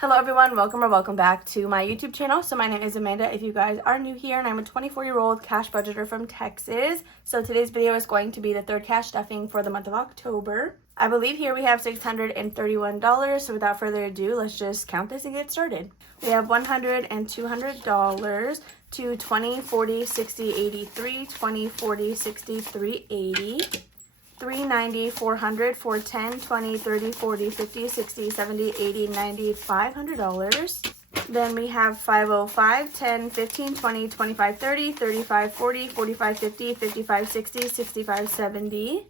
Hello everyone, welcome or welcome back to my YouTube channel. So my name is Amanda if you guys are new here, and I'm a 24-year-old cash budgeter from Texas. So today's video is going to be the third cash stuffing for the month of October. I believe here we have $631, so without further ado, let's just count this and get started. We have $100 and $200 to 20, 40, 60, 83, 20, 40, 60, 380. $390, $400, $410, $20, $30, $40, $50, $60, $70, $80, $90, $500. Then we have $505, $10, $15, $20, $25, $30, $35, $40, $45, $50, $55, $60, $65, $70,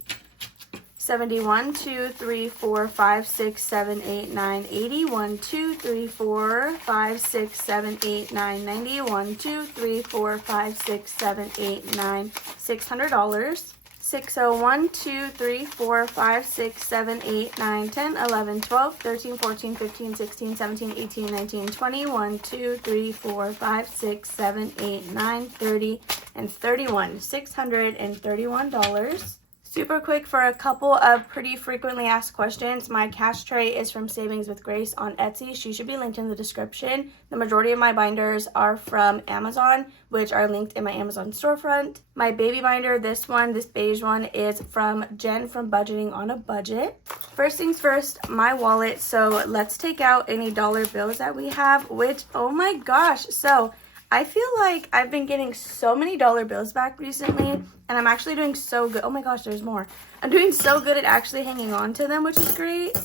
$71, $2, $3, $4, $5, $6, $7, $8, $9, $80, $1, $2, $3, $4, $5, $6, $7, $8, $9, $90, $1, $2, $3, $4, $5, $6, $7, $8, $9, $600. 601, 2, 3, 4, 5, 6, 7, 8, 9, 10, 11, 12, 13, 14, 15, 16, 17, 18, 19, 20, 1, 2, 3, 4, 5, 6, 7, 8, 9, 30, and 31. $631. Super quick for a couple of pretty frequently asked questions. My cash tray is from Savings with Grace on Etsy. She should be linked in the description. The majority of my binders are from Amazon, which are linked in my Amazon storefront. My baby binder, this beige one, is from Jen from Budgeting on a Budget. First things first, my wallet. So let's take out any dollar bills that we have, which, oh my gosh. So I feel like I've been getting so many dollar bills back recently, and I'm actually doing so good. Oh my gosh, there's more. I'm doing so good at actually hanging on to them, which is great.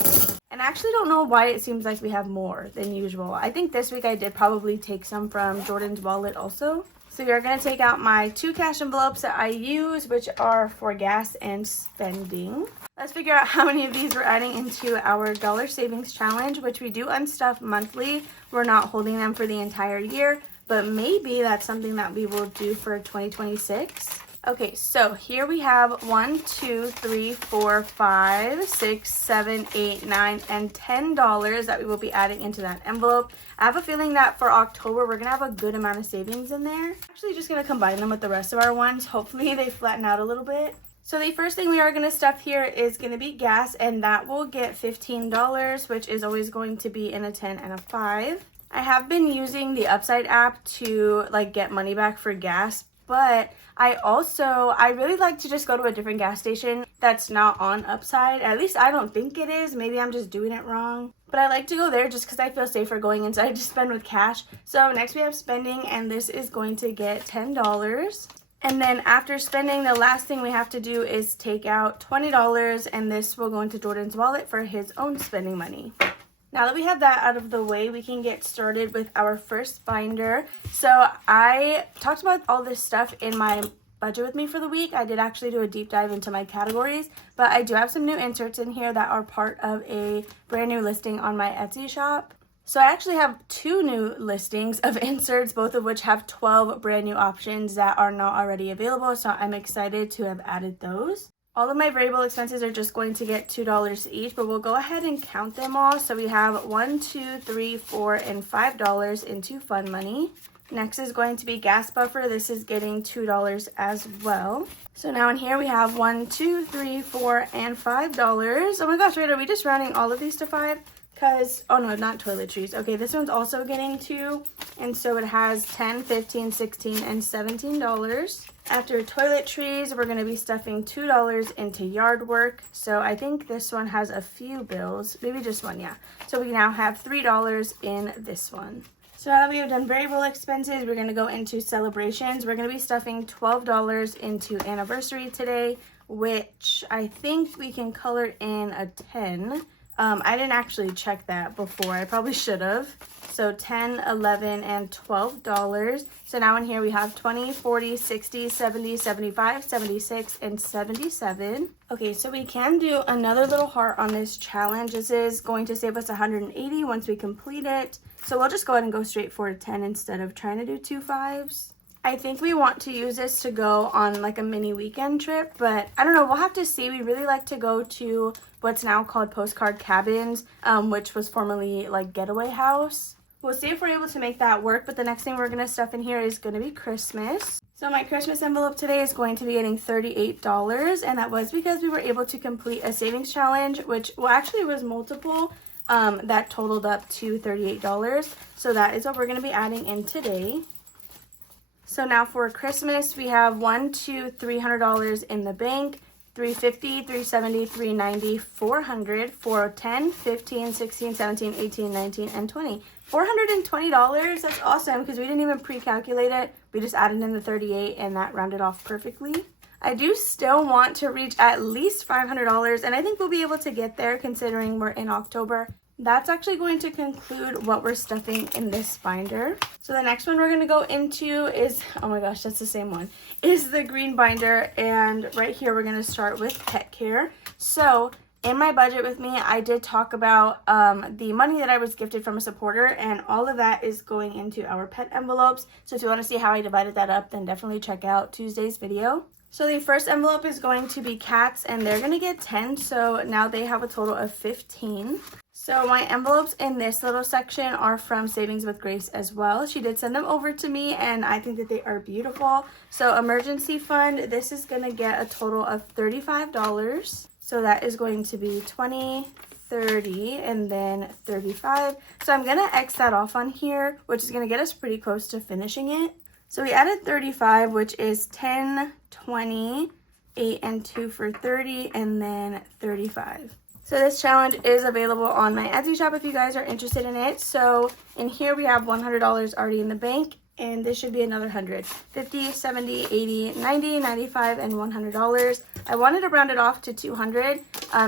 And I actually don't know why it seems like we have more than usual. I think this week I did probably take some from Jordan's wallet also. So you're going to take out my 2 cash envelopes that I use, which are for gas and spending. Let's figure out how many of these we're adding into our dollar savings challenge, which we do unstuff monthly. We're not holding them for the entire year, but maybe that's something that we will do for 2026. Okay, so here we have 1, 2, 3, 4, 5, 6, 7, 8, 9, and $10 that we will be adding into that envelope. I have a feeling that for October, we're gonna have a good amount of savings in there. Actually, just gonna combine them with the rest of our ones. Hopefully they flatten out a little bit. So the first thing we are gonna stuff here is gonna be gas, and that will get $15, which is always going to be in a 10 and a 5. I have been using the Upside app to get money back for gas, but I really like to just go to a different gas station that's not on Upside. At least I don't think it is. Maybe I'm just doing it wrong. But I like to go there just because I feel safer going inside to spend with cash. So next we have spending, and this is going to get $10. And then after spending, the last thing we have to do is take out $20, and this will go into Jordan's wallet for his own spending money. Now that we have that out of the way, we can get started with our first binder. So I talked about all this stuff in my budget with me for the week. I did actually do a deep dive into my categories, but I do have some new inserts in here that are part of a brand new listing on my Etsy shop. So I actually have 2 new listings of inserts, both of which have 12 brand new options that are not already available. So I'm excited to have added those. All of my variable expenses are just going to get $2 each, but we'll go ahead and count them all. So we have 1, 2, 3, 4, and $5 into fun money. Next is going to be gas buffer. This is getting $2 as well. So now in here we have 1, 2, 3, 4, and $5. Oh my gosh, wait, are we just rounding all of these to 5? Because, oh no, not toiletries. Okay, this one's also getting 2. And so it has 10, 15, 16, and $17. After toiletries, we're going to be stuffing $2 into yard work. So I think this one has a few bills, maybe just one, yeah. So we now have $3 in this one. So now that we have done variable expenses, we're going to go into celebrations. We're going to be stuffing $12 into anniversary today, which I think we can color in a 10. I didn't actually check that before. I probably should have. So 10, 11, and $12. So now in here we have 20, 40, 60, 70, 75, 76, and 77. Okay, so we can do another little heart on this challenge. This is going to save us 180 once we complete it. So we'll just go ahead and go straight for a 10 instead of trying to do 2 5s. I think we want to use this to go on a mini weekend trip, but I don't know, we'll have to see. We really like to go to what's now called Postcard Cabins, which was formerly Getaway House. We'll see if we're able to make that work, but the next thing we're going to stuff in here is going to be Christmas. So my Christmas envelope today is going to be getting $38, and that was because we were able to complete a savings challenge, which, well, actually it was multiple, that totaled up to $38. So that is what we're going to be adding in today. So now for Christmas, we have $300 in the bank, $350, $370, $390, $400, $410, $15, $16, $17, $18, $19, and $20. $420, that's awesome because we didn't even pre-calculate it. We just added in the 38 and that rounded off perfectly. I do still want to reach at least $500 and I think we'll be able to get there considering we're in October. That's actually going to conclude what we're stuffing in this binder. So the next one we're going to go into is, oh my gosh, that's the same one, is the green binder. And right here, we're going to start with pet care. So in my budget with me, I did talk about the money that I was gifted from a supporter, and all of that is going into our pet envelopes. So if you want to see how I divided that up, then definitely check out Tuesday's video. So the first envelope is going to be cats, and they're going to get 10. So now they have a total of 15. So my envelopes in this little section are from Savings with Grace as well. She did send them over to me and I think that they are beautiful. So emergency fund, this is going to get a total of $35. So that is going to be 20, 30, and then 35. So I'm going to X that off on here, which is going to get us pretty close to finishing it. So we added 35, which is 10, 20, 8, and 2 for 30, and then 35. So this challenge is available on my Etsy shop if you guys are interested in it. So in here we have $100 already in the bank, and this should be another 100. 50, 70, 80, 90, 95, and $100. I wanted to round it off to 200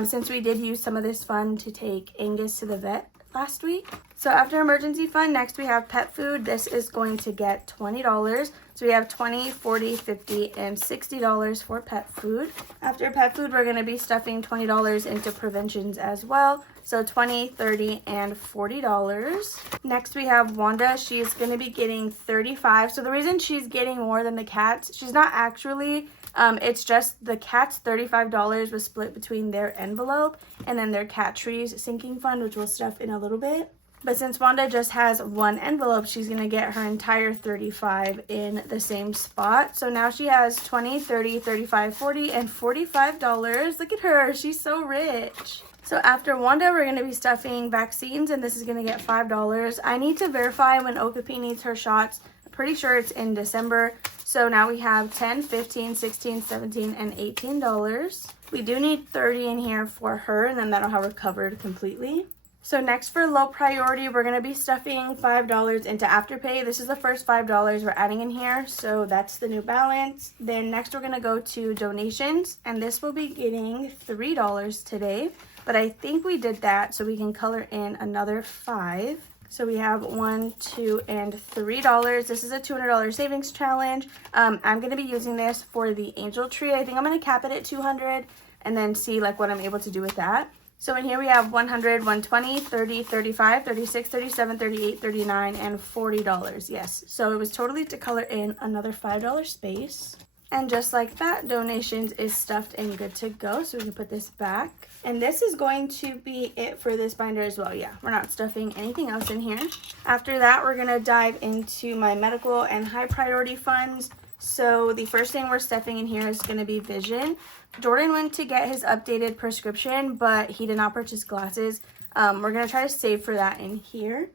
since we did use some of this fund to take Angus to the vet last week. So after emergency fund, next we have pet food. This is going to get $20. So we have 20, 40, 50, and $60 for pet food. After pet food, we're going to be stuffing $20 into preventions as well. So 20, 30, and $40. Next we have Wanda. She's going to be getting 35. So the reason she's getting more than the cats, she's not actually, it's just the cats' $35 was split between their envelope and then their cat trees sinking fund, which we'll stuff in a little bit. But since Wanda just has one envelope, she's going to get her entire 35 in the same spot. So now she has 20, 30, 35, 40, and $45. Look at her. She's so rich. So after Wanda, we're going to be stuffing vaccines, and this is going to get $5. I need to verify when Okapi needs her shots. I'm pretty sure it's in December. So now we have 10, 15, 16, 17, and $18. We do need 30 in here for her, and then that'll have her covered completely. So next for low priority, we're going to be stuffing $5 into Afterpay. This is the first $5 we're adding in here, so that's the new balance. Then next we're going to go to donations, and this will be getting $3 today. But I think we did that so we can color in another 5. So we have $1, $2, and $3. This is a $200 savings challenge. I'm going to be using this for the angel tree. I think I'm going to cap it at 200 and then see like what I'm able to do with that. So in here we have 100, 120, 30, 35, 36, 37, 38, 39, and $40. Yes, so it was totally to color in another $5 space. And just like that, donations is stuffed and good to go. So we can put this back. And this is going to be it for this binder as well. Yeah, we're not stuffing anything else in here. After that, we're going to dive into my medical and high priority funds. So the first thing we're stuffing in here is going to be vision. Jordan went to get his updated prescription, but he did not purchase glasses. We're going to try to save for that in here.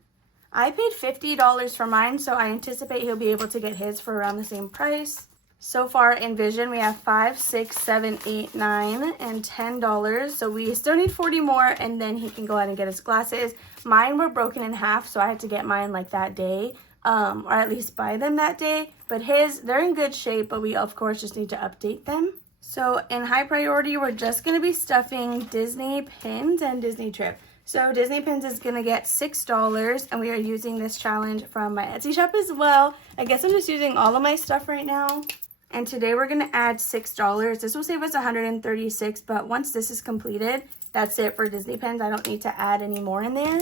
I paid $50 for mine, so I anticipate he'll be able to get his for around the same price. So far in vision, we have $5, $6, $7, $8, $9, and $10. So we still need 40 more, and then he can go ahead and get his glasses. Mine were broken in half, so I had to get mine like that day, or at least buy them that day. But his, they're in good shape, but we of course just need to update them. So in high priority, we're just going to be stuffing Disney pins and Disney trip. So Disney pins is going to get $6, and we are using this challenge from my Etsy shop as well. I guess I'm just using all of my stuff right now. And today we're going to add $6. This will save us $136, but once this is completed, that's it for Disney pins. I don't need to add any more in there.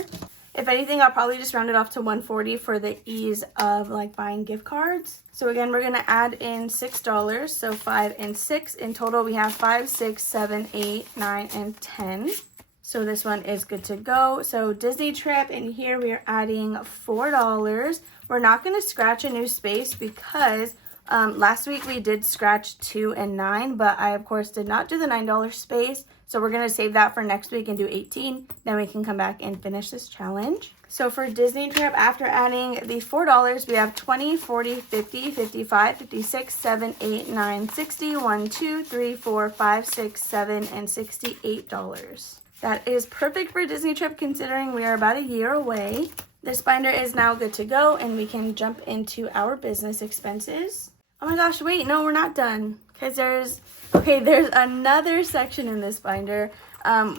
If anything, I'll probably just round it off to $140 for the ease of like buying gift cards. So again, we're going to add in $6. So 5 and 6. In total, we have 5, 6, 7, 8, 9, and 10. So this one is good to go. So Disney trip, in here we are adding $4. We're not going to scratch a new space because last week we did scratch 2 and 9, but I of course did not do the $9 space. So we're going to save that for next week and do 18. Then we can come back and finish this challenge. So for Disney trip, after adding the $4, we have 20, 40, 50, 55, 56, 7, 8, 9, 60, 1, 2, 3, 4, 5, 6, 7, and $68. That is perfect for a Disney trip considering we are about a year away. This binder is now good to go and we can jump into our business expenses. Oh my gosh, wait, no, we're not done. Because there's another section in this binder.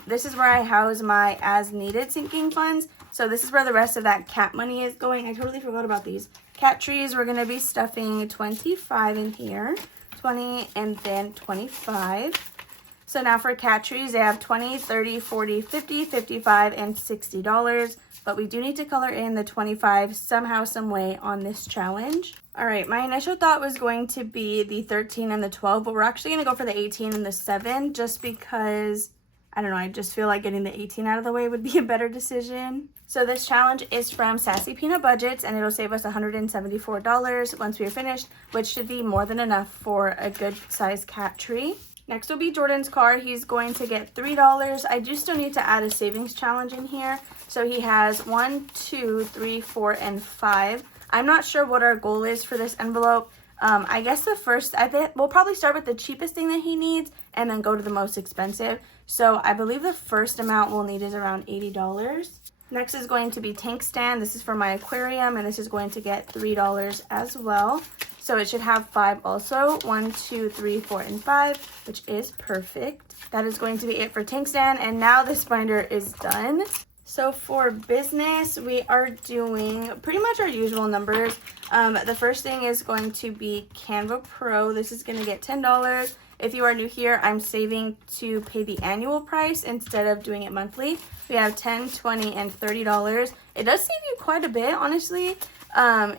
This is where I house my as needed sinking funds. So this is where the rest of that cat money is going. I totally forgot about these. Cat trees, we're going to be stuffing 25 in here. 20 and then 25. So now for cat trees, they have 20, 30, 40, 50, 55, and $60. But we do need to color in the 25 somehow, some way on this challenge. All right, my initial thought was going to be the 13 and the 12, but we're actually going to go for the 18 and the 7 just because, I don't know, I just feel like getting the 18 out of the way would be a better decision. So this challenge is from Sassy Peanut Budgets, and it'll save us $174 once we are finished, which should be more than enough for a good size cat tree. Next will be Jordan's car. He's going to get $3. I do still need to add a savings challenge in here. So he has 1, 2, 3, 4, and 5. I'm not sure what our goal is for this envelope. I guess we'll probably start with the cheapest thing that he needs and then go to the most expensive. So I believe the first amount we'll need is around $80. Next is going to be tank stand. This is for my aquarium, and this is going to get $3 as well. So it should have 5 also. 1, 2, 3, 4, and 5, which is perfect. That is going to be it for tank stand, and now this binder is done. So for business, we are doing pretty much our usual numbers. The first thing is going to be Canva Pro. This is going to get $10. If you are new here, I'm saving to pay the annual price instead of doing it monthly. We have $10, $20, and $30. It does save you quite a bit, honestly,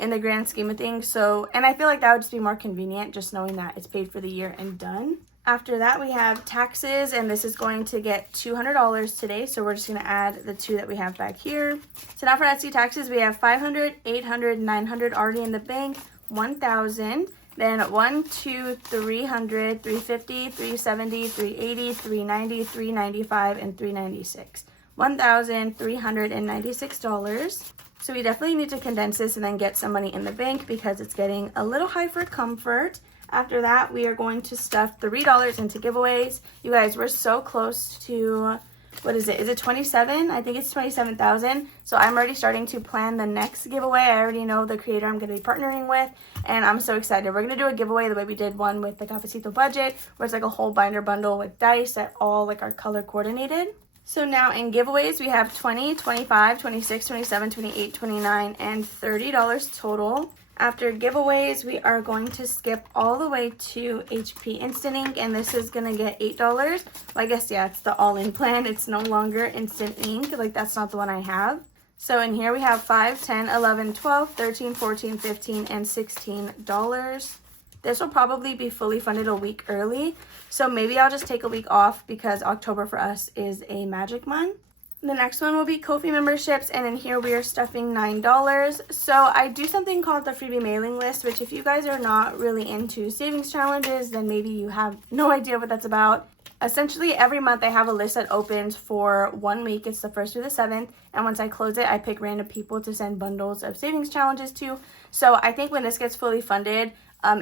in the grand scheme of things. So, and I feel like that would just be more convenient, just knowing that it's paid for the year and done. After that, we have taxes, and this is going to get $200 today. So we're just going to add the 2 that we have back here. So now for Etsy taxes, we have $500, $800, $900 already in the bank, $1,000. Then 1, 2, 300, 350, 370, 380, 390, 395, and 396. $1,396. So we definitely need to condense this and then get some money in the bank because it's getting a little high for comfort. After that, we are going to stuff $3 into giveaways. You guys, we're so close to, what is it? Is it 27? I think it's 27,000. So I'm already starting to plan the next giveaway. I already know the creator I'm going to be partnering with, and I'm so excited. We're going to do a giveaway the way we did one with the Cafecito budget, where it's like a whole binder bundle with dice that all like are color coordinated. So now in giveaways, we have 20, 25, 26, 27, 28, 29, and $30 total. After giveaways, we are going to skip all the way to HP Instant Ink, and this is going to get $8. Well, I guess, yeah, it's the all-in plan. It's no longer Instant Ink. Like, that's not the one I have. So in here, we have 5, 10, 11, 12, 13, 14, 15, and $16. This will probably be fully funded a week early. So maybe I'll just take a week off because October for us is a magic month. The next one will be Ko-fi memberships, and in here we are stuffing $9. So I do something called the freebie mailing list, which if you guys are not really into savings challenges, then maybe you have no idea what that's about. Essentially, every month I have a list that opens for 1 week. It's the 1st through the 7th. And once I close it, I pick random people to send bundles of savings challenges to. So I think when this gets fully funded,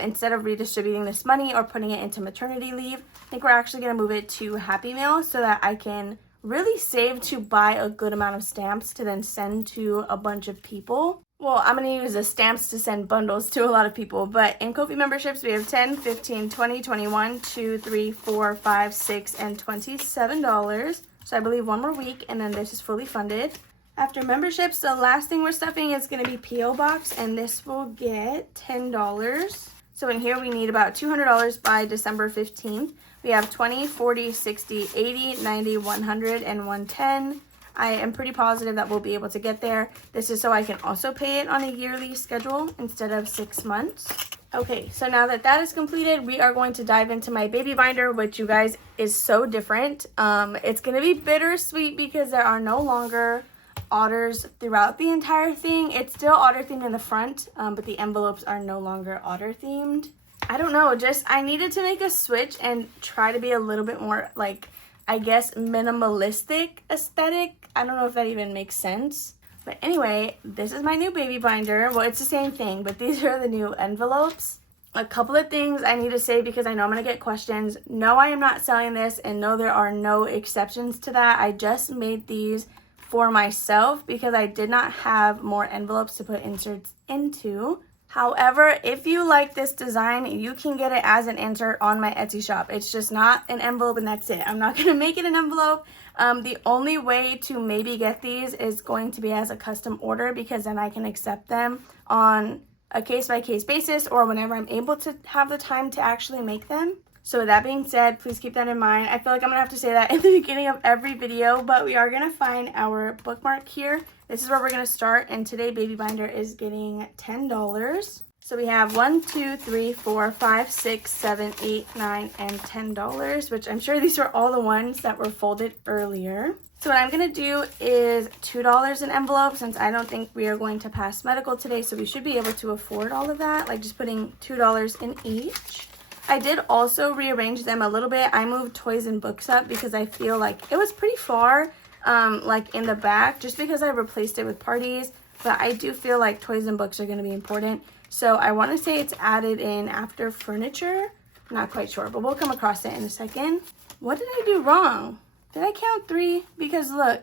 instead of redistributing this money or putting it into maternity leave, I think we're actually going to move it to Happy Mail so that I can really save to buy a good amount of stamps to then send to a bunch of people. Well, I'm going to use the stamps to send bundles to a lot of people, but in Ko-fi memberships, we have 10, 15, 20, 21, 2, 3, 4, 5, 6, and $27. So I believe 1 more week, and then this is fully funded. After memberships, the last thing we're stuffing is going to be P.O. Box, and this will get $10. So in here, we need about $200 by December 15th. We have 20, 40, 60, 80, 90, 100, and 110. I am pretty positive that we'll be able to get there. This is so I can also pay it on a yearly schedule instead of 6 months. Okay, so now that that is completed, we are going to dive into my baby binder, which you guys is so different. It's going to be bittersweet because there are no longer otters throughout the entire thing. It's still otter themed in the front, but the envelopes are no longer otter themed. I don't know, just I needed to make a switch and try to be a little bit more like I guess, minimalistic aesthetic. I don't know if that even makes sense. But anyway, this is my new baby binder. Well, it's the same thing, but these are the new envelopes. A couple of things I need to say because I know I'm going to get questions. No, I am not selling this, and no, there are no exceptions to that. I just made these for myself because I did not have more envelopes to put inserts into. However, if you like this design, you can get it as an insert on my Etsy shop. It's just not an envelope and that's it. I'm not going to make it an envelope. The only way to maybe get these is going to be as a custom order because then I can accept them on a case-by-case basis or whenever I'm able to have the time to actually make them. So with that being said, please keep that in mind. I feel like I'm going to have to say that in the beginning of every video, but we are going to find our bookmark here. This is where we're going to start, and today Baby Binder is getting $10. So we have 1, 2, 3, 4, 5, 6, 7, 8, 9, and $10, which I'm sure these are all the ones that were folded earlier. So what I'm going to do is $2 in envelope since I don't think we are going to pass medical today, so we should be able to afford all of that, like just putting $2 in each. I did also rearrange them a little bit. I moved toys and books up because I feel like it was pretty far, like in the back, just because I replaced it with parties, but I do feel like toys and books are going to be important. So I want to say it's added in after furniture. I'm not quite sure, but we'll come across it in a second. What did I do wrong? Did I count 3? Because look,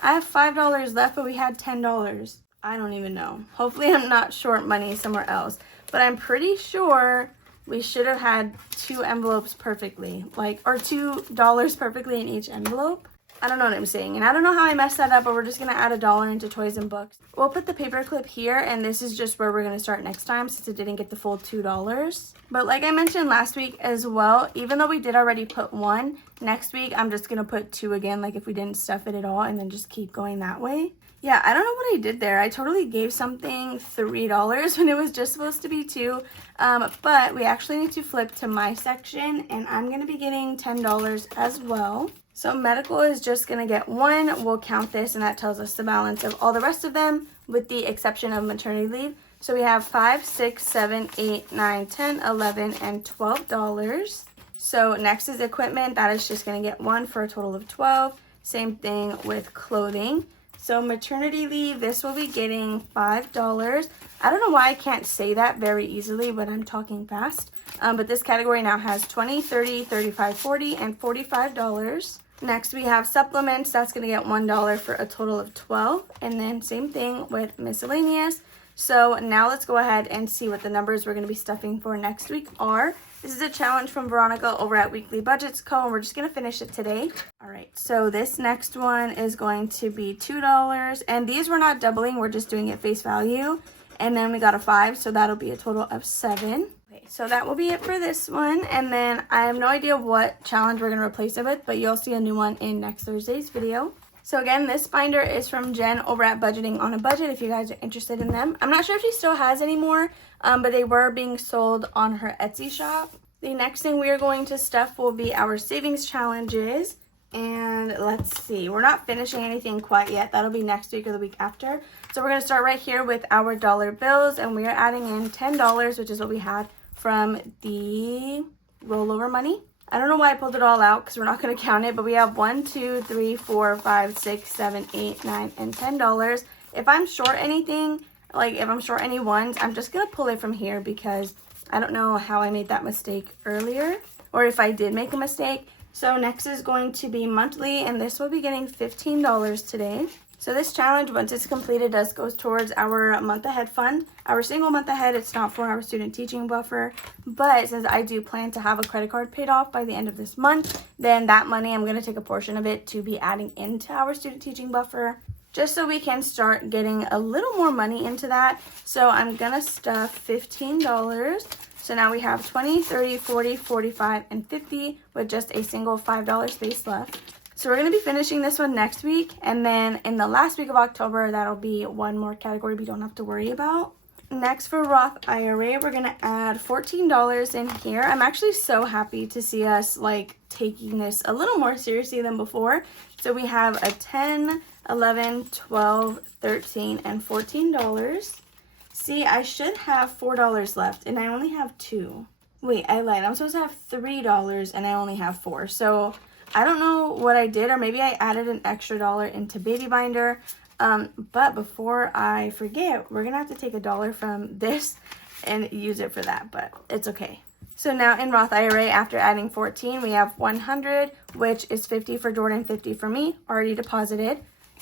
I have $5 left, but we had $10. I don't even know. Hopefully I'm not short money somewhere else. But I'm pretty sure we should have had 2 envelopes perfectly. Or $2 perfectly in each envelope. I don't know what I'm saying. And I don't know how I messed that up, but we're just going to add $1 into toys and books. We'll put the paper clip here, and this is just where we're going to start next time since it didn't get the full $2. But like I mentioned last week as well, even though we did already put 1, next week I'm just going to put 2 again, like if we didn't stuff it at all, and then just keep going that way. Yeah, I don't know what I did there. I totally gave something $3 when it was just supposed to be 2. But we actually need to flip to my section, and I'm going to be getting $10 as well. So medical is just going to get 1. We'll count this, and that tells us the balance of all the rest of them with the exception of maternity leave. So we have 5, 6, 7, 8, 9, 10, 11, and $12. So next is equipment. That is just going to get 1 for a total of 12. Same thing with clothing. So maternity leave, this will be getting $5. I don't know why I can't say that very easily, but I'm talking fast. But this category now has $20, $30, $35, $40, and $45. Next, we have supplements. That's going to get $1 for a total of $12. And then same thing with miscellaneous. So now let's go ahead and see what the numbers we're going to be stuffing for next week are. This is a challenge from Veronica over at Weekly Budgets Co. And we're just going to finish it today. All right, so this next one is going to be $2. And these we're not doubling. We're just doing it face value. And then we got a 5, so that'll be a total of 7. Okay, so that will be it for this one. And then I have no idea what challenge we're going to replace it with, but you'll see a new one in next Thursday's video. So again, this binder is from Jen over at Budgeting on a Budget if you guys are interested in them. I'm not sure if she still has any more, but they were being sold on her Etsy shop. The next thing we are going to stuff will be our savings challenges. And let's see, we're not finishing anything quite yet. That'll be next week or the week after. So we're going to start right here with our dollar bills, and we are adding in $10, which is what we had from the rollover money. I don't know why I pulled it all out because we're not going to count it, but we have 1, 2, 3, 4, 5, 6, 7, 8, 9, and $10. If I'm short anything, like if I'm short any ones, I'm just going to pull it from here because I don't know how I made that mistake earlier or if I did make a mistake. So next is going to be monthly, and this will be getting $15 today. So this challenge, once it's completed, does go towards our month ahead fund. Our single month ahead, it's not for our student teaching buffer, but since I do plan to have a credit card paid off by the end of this month, then that money, I'm going to take a portion of it to be adding into our student teaching buffer, just so we can start getting a little more money into that. So I'm going to stuff $15. So now we have 20, 30, 40, 45, and 50 with just a single $5 space left. So we're going to be finishing this one next week. And then in the last week of October, that'll be one more category we don't have to worry about. Next for Roth IRA, we're going to add $14 in here. I'm actually so happy to see us like taking this a little more seriously than before. So we have a 10, 11, 12, 13, and $14. See, I should have $4 left, and I only have 2. Wait, I lied. I'm supposed to have $3, and I only have 4. So I don't know what I did, or maybe I added an extra $1 into baby binder. But before I forget, we're gonna have to take $1 from this and use it for that, but it's okay. So now in Roth IRA, after adding 14, we have 100, which is 50 for Jordan, 50 for me, already deposited.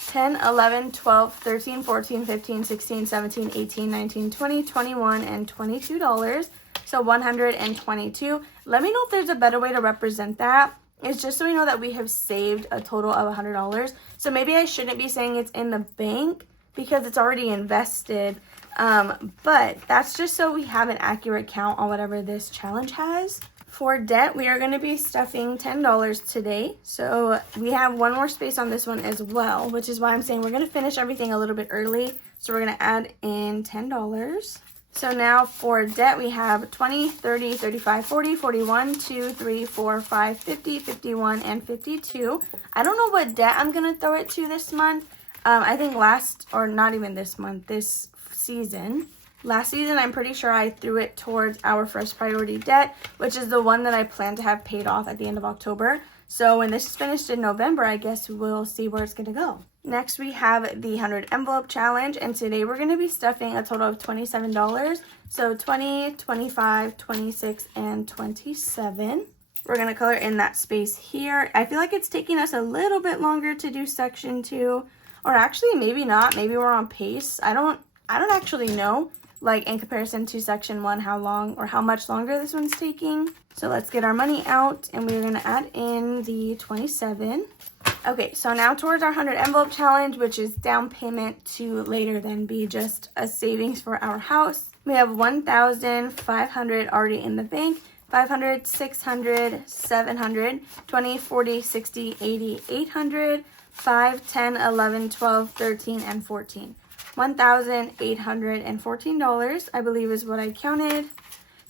10, 11, 12, 13, 14, 15, 16, 17, 18, 19, 20, 21, and $22. So 122. Let me know if there's a better way to represent that. It's just so we know that we have saved a total of $100. So maybe I shouldn't be saying it's in the bank because it's already invested. But that's just so we have an accurate count on whatever this challenge has. For debt, we are going to be stuffing $10 today. So we have one more space on this one as well, which is why I'm saying we're going to finish everything a little bit early. So we're going to add in $10. So now for debt, we have 20, 30, 35, 40, 41, 2, 3, 4, 5, 50, 51, and 52. I don't know what debt I'm going to throw it to this month. I think not even this month, this season. Last season, I'm pretty sure I threw it towards our first priority debt, which is the one that I plan to have paid off at the end of October. So when this is finished in November, I guess we'll see where it's going to go. Next, we have the 100 envelope challenge, and today we're going to be stuffing a total of $27. So 20, 25, 26, and 27. We're going to color in that space here. I feel like it's taking us a little bit longer to do section 2, or actually maybe not. Maybe we're on pace. I don't actually know, like in comparison to section 1, how long or how much longer this one's taking. So let's get our money out, and we're going to add in the 27. Okay, so now towards our 100 envelope challenge, which is down payment to later then be just a savings for our house. We have 1,500 already in the bank, 500, 600, 700, 20, 40, 60, 80, 800, 5, 10, 11, 12, 13, and 14. $1,814, I believe is what I counted.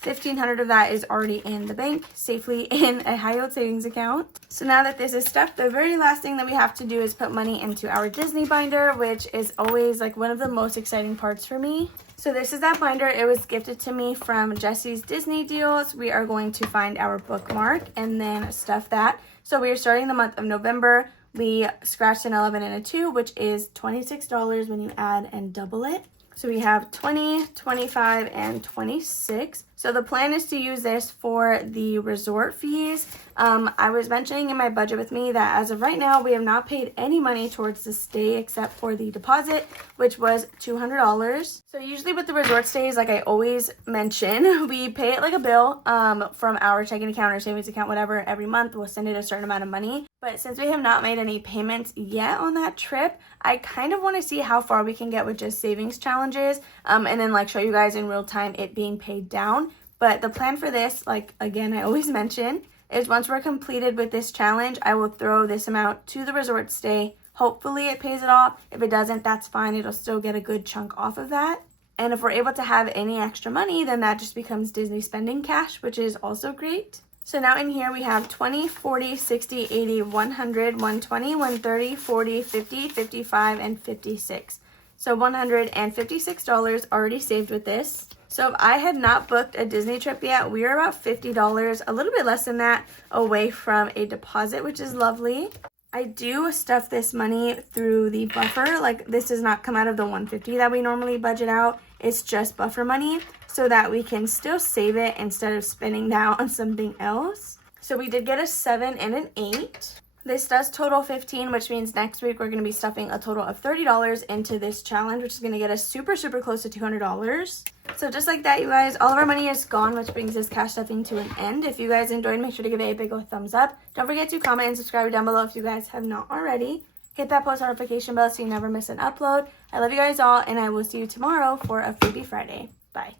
1,500 of that is already in the bank, safely in a high-yield savings account. So now that this is stuffed, the very last thing that we have to do is put money into our Disney binder, which is always like one of the most exciting parts for me. So this is that binder. It was gifted to me from Jesse's Disney Deals. We are going to find our bookmark and then stuff that. So we are starting the month of November. We scratched an 11 and a 2, which is $26 when you add and double it. So we have 20, 25, and 26. So the plan is to use this for the resort fees. I was mentioning in my budget with me that as of right now, we have not paid any money towards the stay except for the deposit, which was $200. So usually with the resort stays, like I always mention, we pay it like a bill from our checking account or savings account, whatever, every month. We'll send it a certain amount of money. But since we have not made any payments yet on that trip, I kind of want to see how far we can get with just savings challenges and then like show you guys in real time it being paid down. But the plan for this, like again, I always mention, is once we're completed with this challenge, I will throw this amount to the resort stay. Hopefully it pays it off. If it doesn't, that's fine. It'll still get a good chunk off of that. And if we're able to have any extra money, then that just becomes Disney spending cash, which is also great. So now in here we have 20, 40, 60, 80, 100, 120, 130, 40, 50, 55, and 56. So $156 already saved with this. So if I had not booked a Disney trip yet, we are about $50, a little bit less than that, away from a deposit, which is lovely. I do stuff this money through the buffer. Like this does not come out of the $150 that we normally budget out. It's just buffer money so that we can still save it instead of spending that on something else. So we did get a 7 and an 8. This does total 15, which means next week we're going to be stuffing a total of $30 into this challenge, which is going to get us super, super close to $200. So just like that, you guys, all of our money is gone, which brings this cash stuffing to an end. If you guys enjoyed, make sure to give it a big old thumbs up. Don't forget to comment and subscribe down below if you guys have not already. Hit that post notification bell so you never miss an upload. I love you guys all, and I will see you tomorrow for a Freebie Friday. Bye.